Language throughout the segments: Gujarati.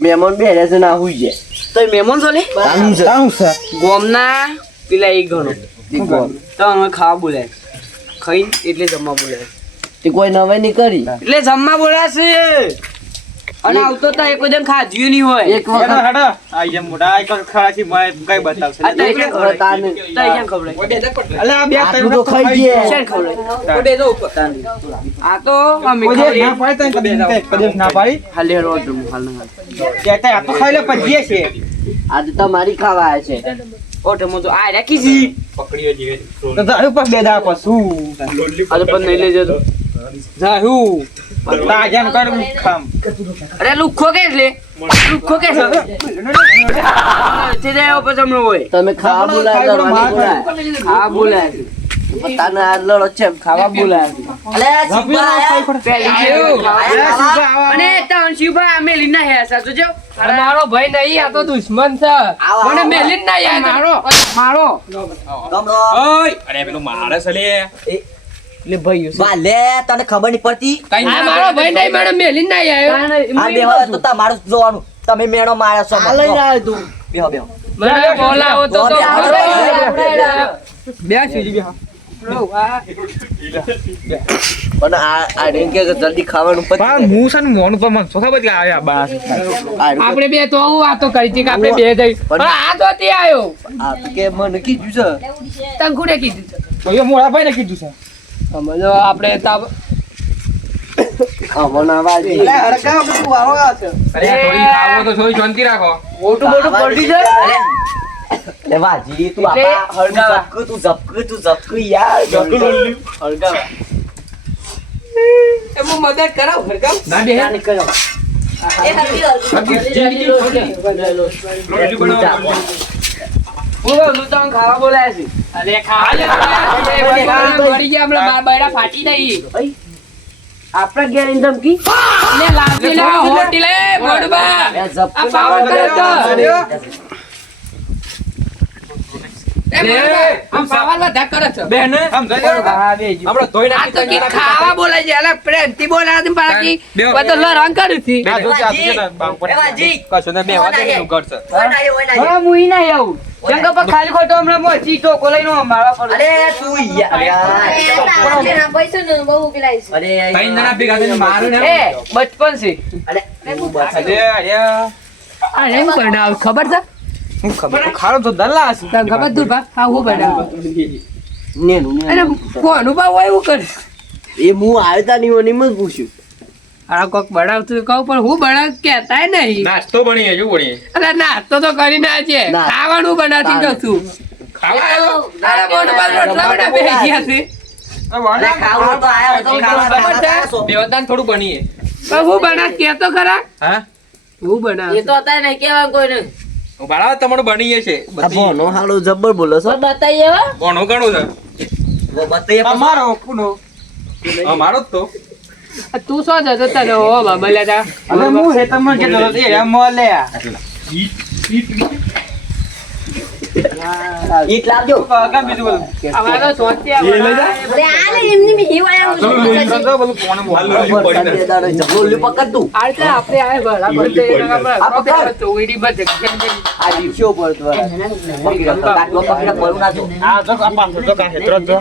મહેમાન બેરે છે ના હુઈ જાય તો મહેમાન છો લે તાનું છે ગોમના પેલા એક ગણો તો અમે ખાવા બોલાય ખાઈ એટલે જમવા બોલાય તે કોઈ નવાઈ નહીં કરી એટલે જમવા બોલાય છે અને આવતો તો એક વજન ખાધ્યું નહીં હોય એક વખત આઈ જમ મોટા આ ખરાથી મને કઈ બતાવશે આ તો એટલે ખબર તાને તો અહીંયા ખબર અલે આ બે આટલું તો ખાઈ ગયા શેન ખબર બેજો ઉપર આ તો અમે ના ખાઈ પાડી તો કદી ના પાડી હાલે રોડ હાલ ના કહેતા આ તો ખાઈ લે પજીએ છે આજે તમારી ખાવા આવે છે ઓટમો તો આ રાખી છી તો જાયું પર બે દા પસુ આ પણ નહીં લઈ જતો જાયું પત્તા જેમ કરું ખામ અરે લુખો કે લે લુખો કે છે તે દેવો પછી હમણાં હોય તમે ખાવા બોલાય હા બોલાય તાને આ લડો છે ખાવા બોલાય અલે અને તણ શિવભાઈ અમે લીના હે સાચું જો મારો ભાઈ નહીં આ તો દુશ્મન છે મને મેલી જ ના યાર મારો ઓય અરે પેલું મારે છે લે લે ભાઈ વાલે તને ખબર નહીં પડતી આ મારો ભાઈ નહીં મને મેલી જ ના આવ્યો આ બેહો તો તમારું જોવાનું તમે મેણો માર્યો છો આ લઈને આવ્યો તું બેહો બેહો મને બોલાવો તો બે સીજી બે પણ આ રેન કે જલ્દી ખાવાનું પણ હું છે ને મોન પર મન સોખા બધી આવ્યા બાસ આપણે બે તો આવું વાતો કરી છે કે આપણે બે જઈ પણ આ તો તે આવ્યો આ તો કે મને કીધું છે તંકુને કીધું છે તો મોળા ભાઈ ને કીધું છે સમજો આપણે ખાવાના વાજી અરે થોડી ખાવો તો થોડી શાંતિ રાખો મોટું મોટું પલટી જાય લે વાજી તું બાપા હળગાવા તું ઝપકું યાર હળગાવા હું મદદ કરાવ હરકામ ના બે નીકળો હું તો ખાવા બોલાય છે અરે ખાવા મરી ગયા આપણે બાર બૈડા ફાટી નહીં આપણા ઘેર ઇન્દમ કી ને લાવી લે હોટલે મોડબા આ પાવર કરે તો આમ પાવર વધા કરે છે બેન આમ જઈ આપણે ધોઈ આ તો કી ખાવા બોલાય છે અલા પ્રેમથી બોલાય છે બાકી બધો લરંગ કરી હતી ના જો આ છે બાંગ પર કશો ને બે વાગે નું ઘર છે હા મુઈ ના આવું જંગા પર ખાલી ખોટો હમણાં મોચી ટોકો લઈને મારવા પર અરે તું યાર તઈ ના ભેગા થઈને મારો ને એ બચપન છે અરે અરે આ એમ બનાવ ખબર છે હું ખબર ખાડો તો દલ્લા છે તને ખબર તું બા આ હું બનાવ નેનું અને કોનું બા હોય એવું કરે એ હું આવ્યો ની ઓની મત પૂછ્યું આ કોક બનાવતું કહું પણ હું બનાવ કહેતાય નહીં નાસ્તો બની જો બની અરે નાસ્તો તો કરી ના છે ખાવાનું બનાવતી તો છું ખાવા અરે બોન પર રોટલા બના બે ગયા છે ખાવું તો આયો તો ખાવા બેવદાન થોડું બનીએ પણ હું બનાવ કેતો ખરા હા હું બનાવ એ તો અત્યારે નહીં કેવા કોઈને બરાબર તમારું બનીએ છે આ ભોનો હાલો જબ્બર બોલો છો બતાઈએ કોનું ઘણું છે વો બતાઈએ તમારો કુનો અમારો જ તો તું શું જતો તને હો બાબા લેતા અરે હું હે તમને કે તો એ મોલે ઈટ લાવજો કાકા બીજું બોલ અમારો સોચી જબ્બર પકડ તું આટલે આપણે આય બરાબર છે આપણે ચોવીડી પર જગ્યા આ દીક્ષો પર તો કાટલો પકડ પડું ના જો આ જો આ પાછો જો કા હેતરો જો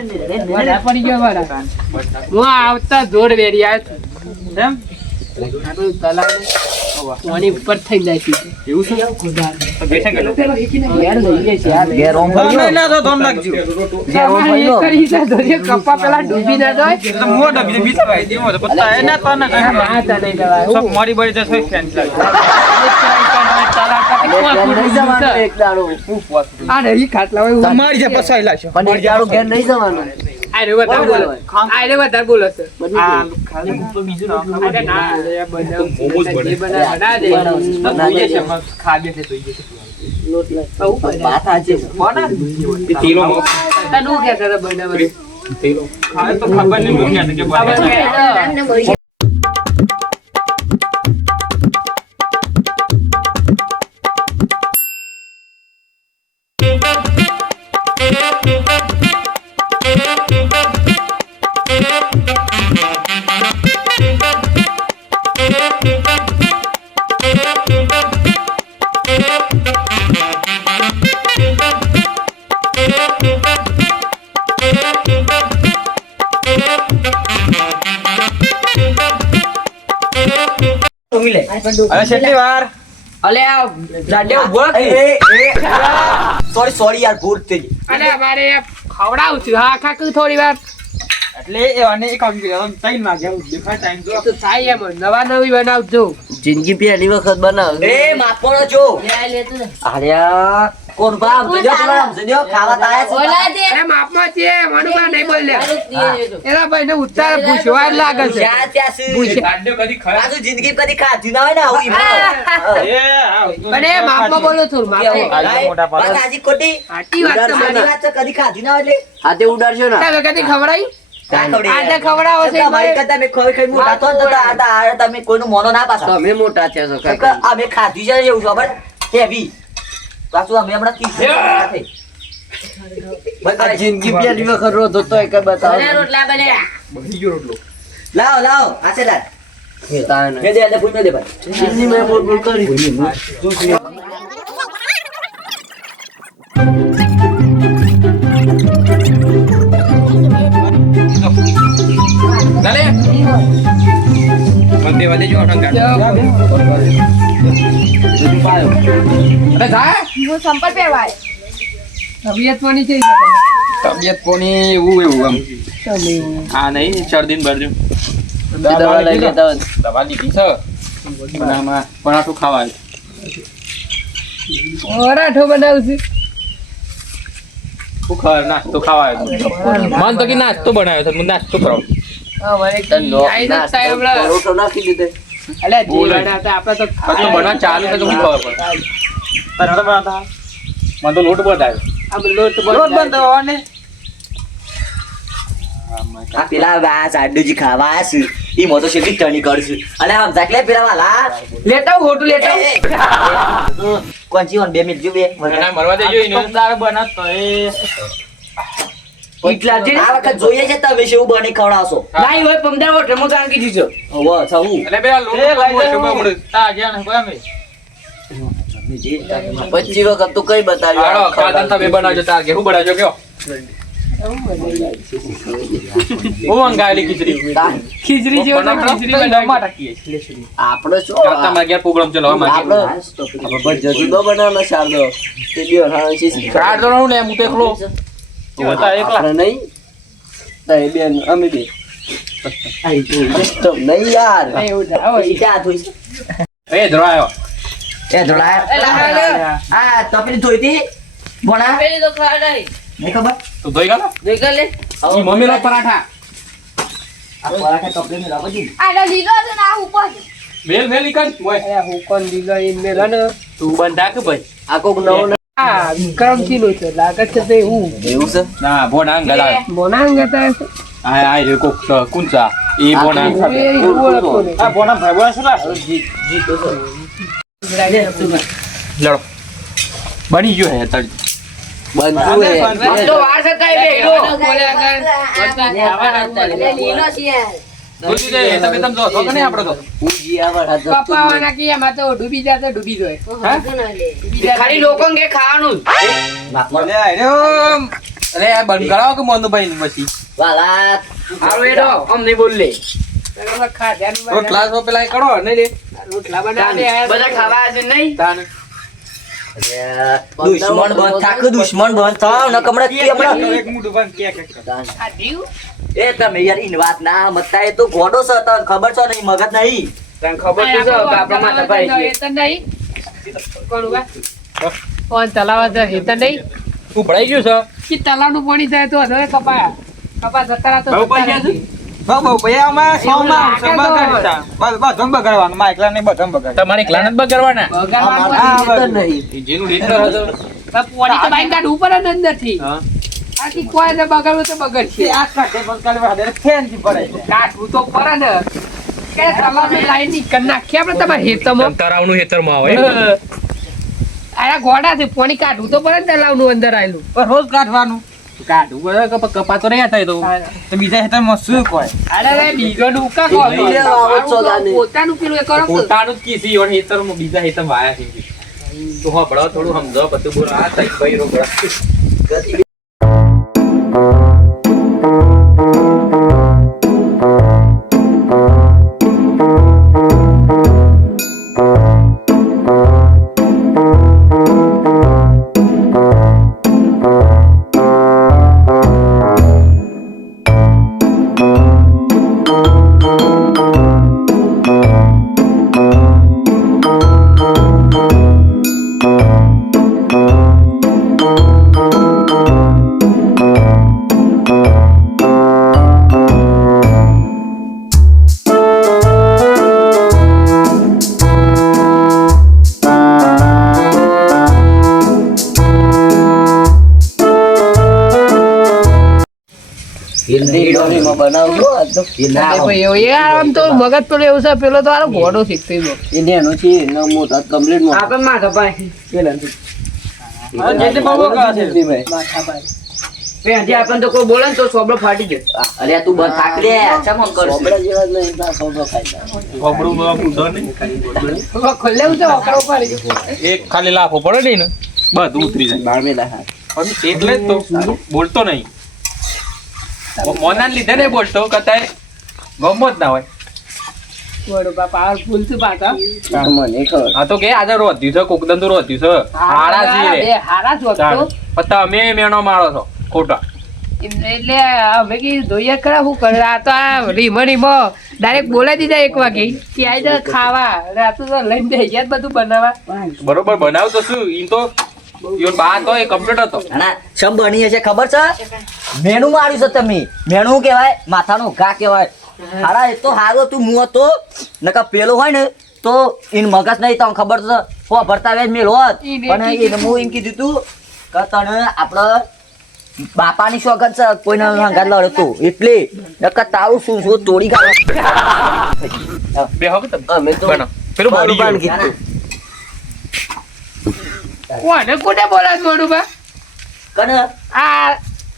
વડા પડી ગયો વડા હું આવતા જોર વેરી આવ્યો એમ આપણું તલાવ પાણી ઉપર થઈ જાય છે એવું છે બેઠા ગયો યાર લઈએ છે યાર ઘેર ઓમ ના ના તો ધોન લાગજો ઘેર ઓમ એક કરી છે દરિયા કપ્પા પેલા ડૂબી ના જાય તો મોઢા બીજે બીજા ભાઈ દેવો તો પત્તા એ ના તો ના આ તને કહેવાય સબ મારી બારી જશે ફેન લાગે એક દાડો આ રહી ખાટલા હોય તમારી જે પસાઈ લાશો પણ એક દાડો ઘેર નહીં જવાનું આ રે વધારે બોલો આ રે વધારે બોલો છે આ ખાલી તો બીજું ના અરે ના રે બનાવ મોમોસ બને. બના દે જોઈએ છે મસ્ત ખાધે છે જોઈએ છે વાત આજે તેલો તને હું કહેતા હતા બનાવવાનું તેલો ખાય તો ખબર નહીં હું ક્યાં કે બરાબર Thank you. હવે કેટલી વાર અલે આ દાડે ઉભો કે સોરી યાર ભૂલ થઈ ગઈ. અલે અમારે ખવડાવું છું હા કાકુ થોડી વાર એટલે એ અને એક કામ કર્યા ટાઈમ લાગ્યા દેખાય ટાઈમ તો તો થાય એમ નવા નવી બનાવજો જિંદગી પહેલી વખત બનાવ એ માપણો જો અલ્યા કોણ બાપ જો પેલા સમજો ખાવા તાયા છે અરે માપમાં છે મનુભા નહીં બોલ્યા એલા ભાઈ ને ઉત્તર પૂછવા જ લાગે છે ક્યાં ત્યાં છે ગાડ્યો કદી ખાય પાછું જિંદગી કદી ખાધી ના હોય ને આવું ઈમાં. અને માપમાં બોલો થોડું માપમાં મોટા પાડો. વાત હાજી ખોટી આટી વાત સાચી તમારી વાત છે, કદી ખાધી ના હોય એટલે હાથે ઉડાડશો ને તમે કદી ખવડાવી ક્યાં ખવડી આજે યાર? ખવડાવો છે તમારી કરતા મેં ખાઈ મોટા તો જ નતા. આ તમે કોઈનું મોનો ના પાછા તમે મોટા છે છો કે અમે ખાધી છે એવું ખબર હેવી પાછું અમે હમણાં કીધું આ જિંદગી પહેલી વખત રોતો તો એક બતાવો લાવો લાવો આશે લાવ તાને દે દે પૂછ દે ભાઈ જિંદગી મેં બોલ બોલ કરી ચાલે વંદે વંદે જો અટંગ ગાડ અરે જા હું સંપલ પહેરવાય તબિયત પાણી છે તબિયત પોની એવું આમ હા નહીં શરદી બરજુ દવા લઈ લેતા હોય. દવા લીધી છે પણ આમાં પરાઠું ખાવાય પરાઠો બનાવું છું ભૂખર નાસ્તો ખાવાય મન તો કે નાસ્તો બનાવ્યો છે મને નાસ્તો કરાવ અમારે તને નો- આઈ જ નાસ્તો થાય હમણાં પરોઠો નાખી દીધે અલે જે બોલે. બનાવતા આપણે તો તો બના ચાલુ છે તો મને ખબર પડે તને બનાવતા મને તો લોટ બતાવ્યો આમ લોટ લોટ બંધાવો ને આ પેલા આ સાડુજી ખાવા આયા છે ઈ મોટો શેકી ટણી કરશું અને આમ જાકલે પેલા વાલા લેતા હોટું લેતા કોંચી ઓન 2 મિનિટ જો બે ના મરવા દેજો એને દાળ બનાવતો એ એટલા છે આ વખત જોઈએ છે તમે શું બની ખવડાવશો નહીં હોય 15 વોટ રમો કાંગ કીધું છે હવે છવું એટલે પેલા લોટ બોલશે બમડે તા ગયા ને કોઈ અમે 25 વખત તો કઈ બતાવ્યું હાલો ખાતા તમે બનાવજો તા કે હું બનાવજો કયો હું અંગાલી ખીચડી ખીચડી જેવો તો ખીચડી બનાવી આપણે શું કરતા માં ગયા પ્રોગ્રામ ચલો માં આપણે આપણે જજુદો બનાવવાનો શારદો તે બે હાણ છે કાર્ડ તો હું ને હું તો એકલો બતા એકલા આપણે નહીં તો એ બેન અમે બે તો નહીં યાર એવું થાય હોય. ઈ ક્યાં થોઈ એ ધરાયો એ જોડાયા આ તપલી ધોઈતી બોણા નહીં ખબર તો ધોઈ ગયો ઈ મમ્મી નો પરાઠા આ પરાઠા કપડે મેં લાવો જી આ લીલો છે ને આ ઉપર છે. મેલ મેલ ઈકન મોય અરે હું કોણ દીલો ઈ મેલા ને તું બંધા કે ભાઈ આ કોક નવો આ વિક્રમસિંહ નું છે લાગે છે તે હું એવું છે ના બોના ગલા મોનાંગ હતા આ આ રે કોક કુંચા ઈ બોના એ ઓળખો ને આ બોના ભાઈ બોના સુલા લડો બની ગયો હે તડી બનતું હે તો વાર થતા એ બેઠો બોલે આગળ લીલો છે યાર. બોલી દે તમે તમ જો તો કે નહીં આપણે તો ઉજી આવા હાથ કપાવાના કે એમાં તો ડૂબી જાય ડૂબી જાય ખાલી લોકો કે ખાવાનું અરે આ બંધ કરાવો કે મોનુ ભાઈ ની પછી વાલા હારો એડો અમ નહીં બોલ લે રોટલા સો પેલા એ કરો નહીં રે રોટલા બનાવે બધા ખાવા છે નહીં તાન દુશ્મન બંધ થાક દુશ્મન બંધ થાવ ન કમડા કે હમણાં એક મુઠ્ઠું બંધ કે એ તમે યાર ઈન વાત ના મતતા એ તો ગોડો છે તને ખબર છે નહીં મગજ નહીં તને ખબર તો છે બાપા માતા ભાઈ છે હેતર નહીં કોણ ઉભા? કોણ તલાવા છે હેતર નહીં તું ભરાઈ ગયું છે કે તલાવનું પાણી જાય તો હવે કપા જતા રહા તો બહુ જતા પૈસા રહે. બહુ ભાઈ આમાં એવું લાગે તો બગાડવાનું માં એકલા નહીં બધા બગાડ તમારે એકલા નથી બગાડવાના બગાડવાનું હા, નથી. નહીં જેનું રીતર હતું પાણી તો બાઈક કાઢ ઉપર જ અંદરથી. હા આથી કોઈ ને બગાડવું તો બગડશે. કાઢવું તો પડે ને. કે તલાવની લાઈનની કરી નાખીએ આપણે તમારા હેતરમાં. તરાવનું હેતરમાં આવે આયા ગોડાથી પાણી કાઢવું તો પડે ને તલાવનું અંદર આયેલું. રોજ કાઢવાનું કાઢવું બરાબર કપાતો રહ્યા થાય તો બીજા હેતરમાં શું કોઈ અરે રે બીજોનું ઉકા કહો. લઈ લેવા આવો છો દાને. પોતાનું પેલું એ કરો કે. પોતાનું જ કીધી ઓર હેતરમાં બીજા હેતરમાં આયા છે તો હા બળા થોડું સમજો પછી બોલ આ તઈ ભાઈ રોકડા હિન્દીમાં બનાવજો આ તો એ ભાઈ એવું એ આમ તો મગજ પેલો એવું છે પેલો તો આરો ઘોડો શીખતો એનો. એને એનો છે એનો મોટા કમ્પ્લીટ માં આપણે માથા ભાઈ પેલાથી જેતે બાબો કા છે પેંથી આપણને તો કોઈ બોલે ને તો સોબડો ફાટી જાય. અરે તું બંધ થાક રે અચ્છા મન કર સોબડા જેવા જ નહીં ના સોબડો ખાઈ ગોબડું બાબુ તો ને હવે ખોલે એવું છે ઓકળો પડી. એક ખાલી લાફો પડે ને બધું ઉતરી જાય બાર મેલા હા પણ એટલે જ તો બોલતો નહીં મોના લીધે નહીં બોલતો કતાય ગમો જ ના હોય વડોબા પાવરફુલ છે પાછા. મને ખબર આ તો કે આજે રોધ્યું છે કોકદન તો રોધ્યું છે હારા છીએ રે હારા જ હોત તો. પણ તમે મેણો મારો છો ખોટા એટલે અમે કીધું જોઈએ ખરા શું કરે આ તો આ રીમો ડાયરેક્ટ બોલાવી દીધા 1 વાગે કે આઈ જા ખાવા અને આ તો લઈને દઈ ગયા બધું બનાવવા. બરોબર બનાવ તો શું ઈ તો યો બા તો એ કમ્પ્લીટ હતો ના શમ બની હશે ખબર છે મેણું માર્યું છે તમે મેણું કહેવાય માથાનો ઘા કહેવાય હારા એ તો હારો તું મું હતો નકા પેલો હોય ને તો ઇન મગજ નહીં તમને ખબર છે હો ભરતા વેજ મેલ હોત પણ એને હું એમ કીધું તું કે તને આપણે બાપાની સોગંદ છે કોઈને હંગાત લડતો એટલે નકા તારું શું શું તોડી કાઢો બે હો કે તમે અમે તો બનાવ પેલું બોડી બાળું કીધું કોને કોને બોલાવ વડોબા કને આ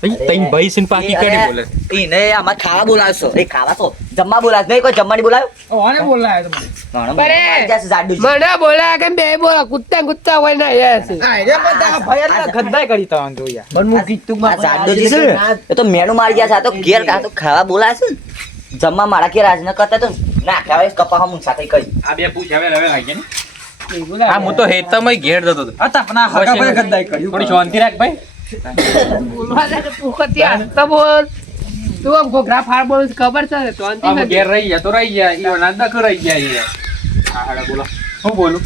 તઈ ભાઈ સિન પાકી કરી બોલે એને આમાં ખાવા બોલાવશો એ ખાવા તો જમવા બોલાવ નહીં કોઈ જમવાની બોલાવ ઓને બોલાય તમને બરે મને બોલા કે બે બોલા કુત્તા હોય ને યસ ગદ્દાય કરી તવન તો યાર પણ હું કીધું માં જાડોજી છે ને એ તો મેનુ મારી ગયા છે આ તો ઘેર કા તો ખાવા બોલાય છે ને જમવા મારા કે રાજ ન કરતા તો ના ખાવા કપા હું સાથે કરી આ બે પૂછ હવે આવી ગયા ને હા હું તો હેતમય ઘેર જતો હતો આ તપના હગા ભાઈ ગદ્દાય કર્યું થોડી શાંતિ રાખ ભાઈ બોલવા દે કે તું કતી હસતો બોલ તું આમ ઘોઘરા ફાડ બોલ ખબર છે ને તો અંતિમ આમ ઘેર રહી ગયા તો રહી ગયા ઈઓ નાંદા કર રહી ગયા યાર હા હાડા બોલો હું બોલું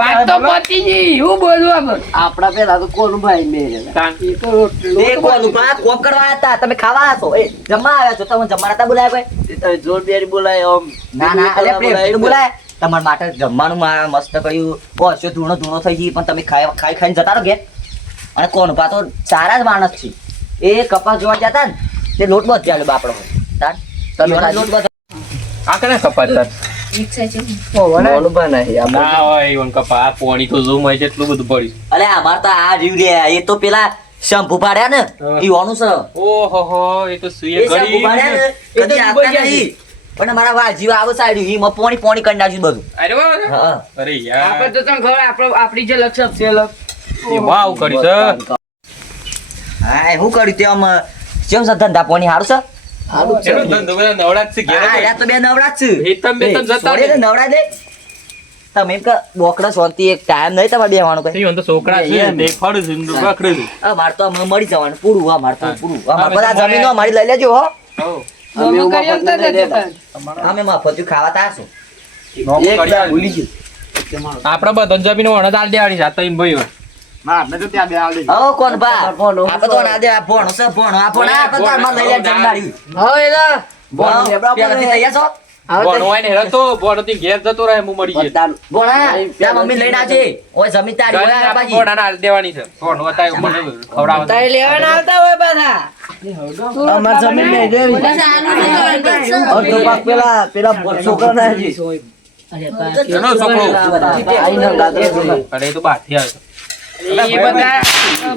વાત તો પતી ગઈ હું બોલું આમ આપડા પેલા તો કોનું ભાઈ મેરે શાંતિ એ તો રોટલો એ કોનું ભાઈ કોમ કરવા હતા તમે ખાવા હતો એ જમવા આવ્યા છો તમે જમવા નતા બોલાય ભાઈ તમે જોર બેરી બોલાય ઓમ ના ના અલે પ્રેમ બોલાય તમારા માટે જમવાનું મસ્ત કર્યું બસ ધૂણો ધૂણો થઈ ગઈ પણ તમે ખાઈ ખાઈને જતા રહો ઘેર અને કોણ પા તો સારા જ માણસ છે એ કપાસ જોવા જતા ને તે લોટ બધ ચાલ્યો બાપડો તાર તમે લોટ બધ આ કને કપાતા મોનું બનાય ના હોય ઈવન કપા પોણી તો ઝૂમ હોય છે એટલું બધું પડ્યું અલે અમાર તો આ રીવ રે એ તો પેલા શંભુ પાડ્યા ને ઈ ઓનું છે ઓહો હો એ તો સુઈએ એ શંભુ પાડ્યા ને ગળી કદી આપતા નહીં પણ અમારા વાજીવ આવો સાઈડ ઈ પોણી પોણી કરી નાખ્યું બધું અરે વાહ હા અરે યાર આપણે તો તને ખબર આપણી જે લક્ષ છે એ વાવ કરી છે હા હું કર્યું તે આમ કેમ છે ધંધા પોણી હારું છે એનો ધંધો બધા નવડા જ છે ઘેર હા યા તો બે નવડા જ છે હેતમ બેતમ જતા છોડે ને નવડા દે તમે એમ કે બોકડા શાંતિ એક ટાઈમ નહીં તમારે બેહવાનું કઈ ઈવન તો છોકરા છે તે ફળ છે ને બાકડે છે અમાર તો હમણાં મળી જવાનું પૂરું અમાર તો પૂરું અમાર બધા જમીનો અમારી લઈ લેજો હો અમે કરી એમ તો નથી અમે મફતું ખાવા તાશું નોમ કરી ભૂલી ગયો આપડે બધા જમીન વણ દાલ દેવાની છે તઈમ ભાઈ ઓ કોણ બા આપણે તો ના દે આ ભણો છે ભણો આ ભણો આ તો અમાર લઈ લે જમદારી હવે એલા ભણો પેલાથી તૈયાર છો બોણ હોય ને હેરા તો બોણ થી ઘેર જતો રહે હું મરી ગયો ભણા ત્યાં મમ્મી લઈને આવજે ઓય જમીન તારી ઓય આ બાજી બોણ ના દેવાની છે બોણ વતાય મને ખવડાવવાનું તારે લેવાના આવતા હોય પાછા અમાર જમીન લઈ દેવી અડધો ભાગ પેલા છોકરા ના છે એનો છોકરો આઈ ન ગાતો અરે એ તો બાથી આવે એ બધા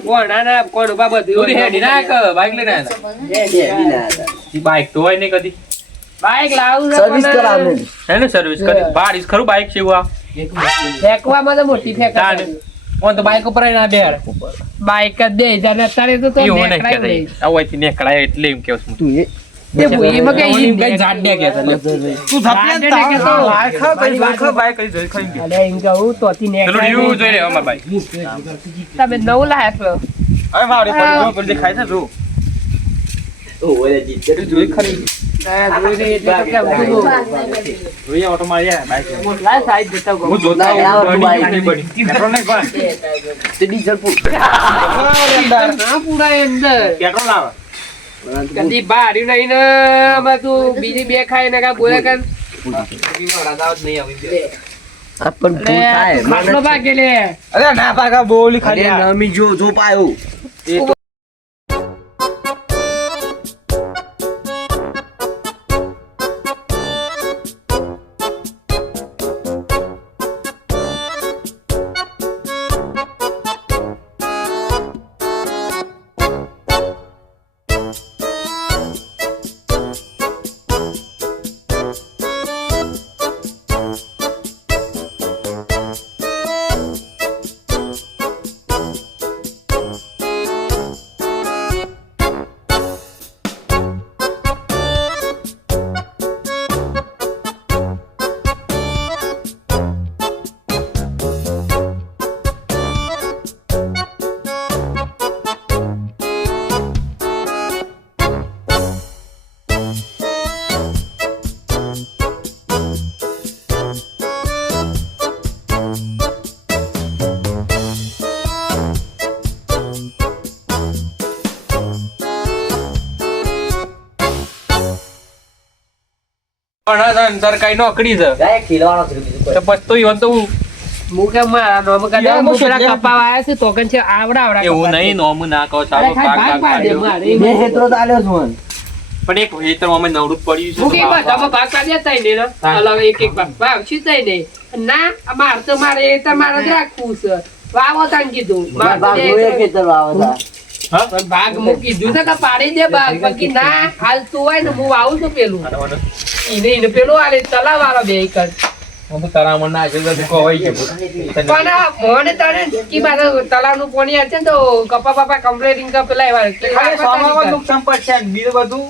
ભોણાના કોડબા તું બધું હેડી નાખ બાઈક લઈને આવ્યા ઈ બાઈક તો હોય ને કદી બાઈક લાવું છે સર્વિસ પણ કરાવે હે ને સર્વિસ કરી બારીસ ખરું બાઈક છે એવું આ ફેંકવામાં તો મોટી ફેંકા તાને ઓન તો બાઈક ઉપર ના બેર બાઈક જ દે જાને અત્યારે તો એવું નહીં નેકળાય નહીં. કહેતા આવવાથી નીકળાય એટલે એમ કેવું છું તું એ એ ભૂઈમાં કઈ ઈ કઈ જાડ દે કે તું જાડે ને કે તો અરે એમ કહું તો તી પેલું નેકળાય રીવ્યુ નહીં. જોઈ લે અમાર બાઈક તમે નવું લાયા છો. ઓય જીત જોઈ ખરી હા, જોઈ રહી એટલે તો કેમ ઊભું. જોઈએ ઓટો માર્યા બાઈક લાય સાઈડ જતા ગો. હું જોતા લાવ, બની બાઈક. નહીં બની પેટ્રોલ નહીં પણ તે ડીઝલ પૂ ના પૂરાય અંદર. પેટ્રોલ લાવ કદી બાર્યું નહીં ને આમાં તું બીજી બે ખાય ને કા બોલે કર આપણ અરે આ તું ખાટલો ભાગે લે. અરે ના પાકા બોલી ખાલી નમી જો પાયો પણ સરકારી નોકરી છે ગાય ખીલવાનો છે બીજું કોઈ. તો પછી તો ઈવન તો મુકે મારા નોમ કદા મુ પેલા કપાવા આયા છે તો કન છે આવડા એવું નહીં નોમ ના કહો ચાલો ભાગ પાડે મારે બે હેતરો તો આલ્યો છું પણ એક હેતર અમે નવડું પડ્યું મુકે છે બધામાં ભાગ પાડ્યા તઈ ને અલગ એક એક ભાગ છે તઈ ને ના અમાર તો મારે એ તો મારે જ રાખવું છે વાવો તન કીધું માર તો પણ ભાગ મુ કીધું છે કે પાડી દે ભાગ બાકી ના હાલ તું હોય ને હું આવું છું પેલું એને પેલું આલે તલાવ વાળો બે કર હું તો તારા મન ના જલ્દી કોઈ કે પણ મોને તને કી મારે તલાવનું પાણી આવે છે ને તો કપા બાપા કમ્પ્લેટિંગ કા પેલા એવા ખાલી સોમામાં નુકસાન પડશે અને બીજું બધું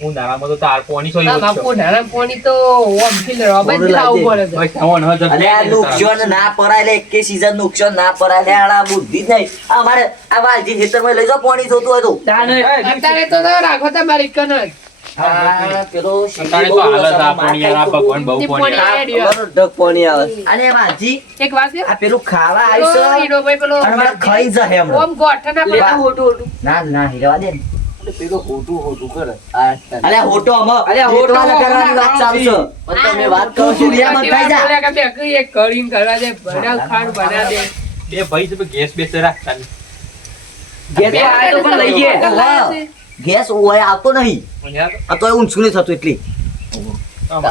હું નારામાં તો તાર પોણી સોય બાપુ નારાયણ પાણી તો ઓમથી રોબે જ લાવવું પડે છે. બસ આવન હજાર અરે આ નુકસાન ના પરાય લે એકે સીઝન નુકસાન ના પરાય લે આડા બુદ્ધિ જ નહીં અમારે આ વાલજી ખેતરમાં લઈ જાઓ પાણી જોતું હોય તો અત્યારે તો રાખો તમારી કન જ આ પેલો અત્યારે તો હાલત આ પાણી આ ભગવાન બહુ પાણી ઢગ પાણી આવે અને વાલજી એક વાત છે આ પેલું ખાવા આવ્યું છે હીરો ભાઈ પેલો અને મારે ખાઈ જાય હમણાં. ઓમ ગોઠના પેલા ના ના હીરવા દે ને. પેલો હોટું કરે અલે હોટો અમે હોટો વાળા કરવાની વાત ચાલુ છે પણ તમે વાત કરો છો લ્યા બંધાઈ જા બોલ્યા કે બે કઈ એક કળીન કરવા દે બનાવ ખાડ બના દે બે ભાઈ છે ગેસ બેસ રાખતા નહીં. ગેસ આ તો પણ લઈ ગયા વાહ. ગેસ ઓય આવતો નહીં આ તો ઊંચું નહીં થતું એટલી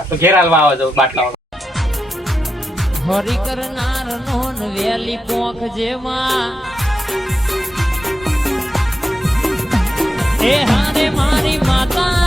તો ઘેર હાલવા આવે છે બાટલા હરી કરનાર નોન વેલી પોખ જેમાં એ હારે મારી માતા